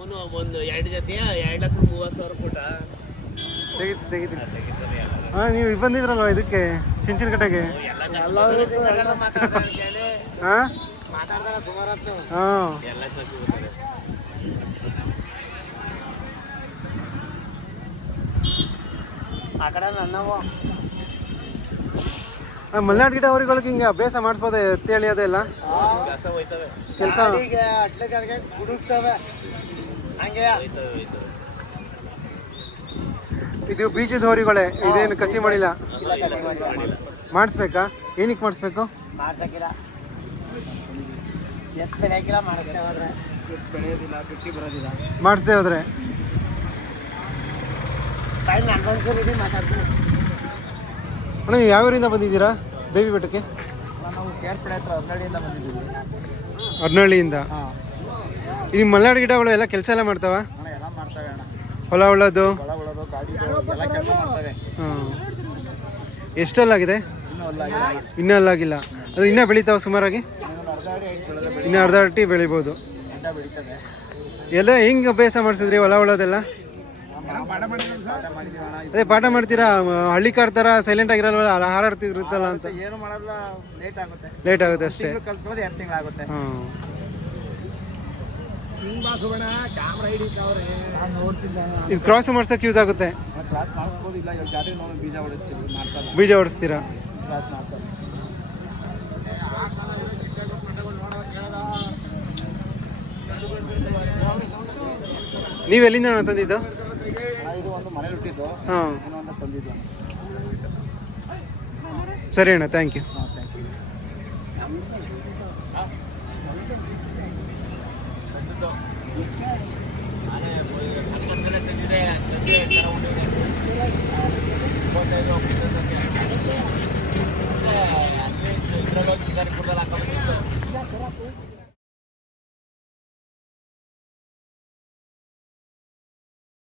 ಅವನು ಒಂದು 2 ಜೊತೆ 2,30,000 ಕೊಟ್ಟ. ತೆಗಿತೀನಿ. ಹಾಂ ನೀವು ಬಂದಿದ್ರಲ್ವ ಇದಕ್ಕೆ ಚಿಂಚಿನಕಟ್ಟೆಗೆ? ಹಾಂ ಹಾಂ ಮಲ್ನಾಡ್ ಗಿಡ ಅವರಿಗೆ ಹಿಂಗೆ ಅಭ್ಯಾಸ ಮಾಡಿಸ್ಬೋದೆ ಎತ್ತೇಳಿ ಅದೆಲ್ಲ ಕೆಲಸ ಇದು ಬೀಜದ ಹೋರಿಗಳೇ, ಇದೇನು ಕಸಿ ಮಾಡಿಲ್ಲ. ಮಾಡಿಸ್ಬೇಕಾ? ಏನಕ್ಕೆ ಮಾಡಿಸ್ಬೇಕು? ಮಾಡಿಸ್ದೆ ಹೋದ್ರೆ ಅಣ್ಣ ನೀವು ಯಾವ ಊರಿಂದ ಬಂದಿದ್ದೀರಾ ಬೇಬಿ ಬೆಟ್ಟಕ್ಕೆ? ಹರ್ನಳ್ಳಿಯಿಂದ. ಈ ಮಲ್ನಾಡ್ ಗಿಡಗಳು ಎಲ್ಲ ಕೆಲಸ ಎಲ್ಲ ಮಾಡ್ತಾವ? ಹೊಲ ಉಳ್ಳೋದು ಹಾಂ. ಎಷ್ಟಲ್ಲಾಗಿದೆ? ಇನ್ನೂ ಅಲ್ಲಾಗಿಲ್ಲ. ಅದು ಇನ್ನೂ ಬೆಳೀತಾವ ಸುಮಾರಾಗಿ? ಇನ್ನೂ ಅರ್ಧ ಅಟ್ಟಿ ಬೆಳಿಬೋದು. ಎಲ್ಲ ಹೆಂಗೆ ಅಭ್ಯಾಸ ಮಾಡಿಸಿದ್ರಿ ಹೊಲ ಉಳ್ಳೋದೆಲ್ಲ? ಅದೇ ಪಾಠ ಮಾಡ್ತೀರಾ? ಹಳ್ಳಿಕಾರ್ ಥರ ಸೈಲೆಂಟ್ ಆಗಿರಲ್ವಲ್ಲ, ಹಾರಾಡ್ತಿರುತ್ತಲ್ಲ ಅಂತ? ಲೇಟ್ ಆಗುತ್ತೆ ಅಷ್ಟೇ. ಹಾಂ. ಇದು ಕ್ರಾಸ್ ಮಾಡ್ಸೋಕೆ ಯೂಸ್ ಆಗುತ್ತೆ? ಬೀಜ ಹೊಡಿಸ್ತೀರಾ? ನೀವು ಎಲ್ಲಿಂದ ತಂದಿದ್ದು? ಹಾಂ ಸರಿ ಅಣ್ಣ, ಥ್ಯಾಂಕ್ ಯು. ಚಿಕನ್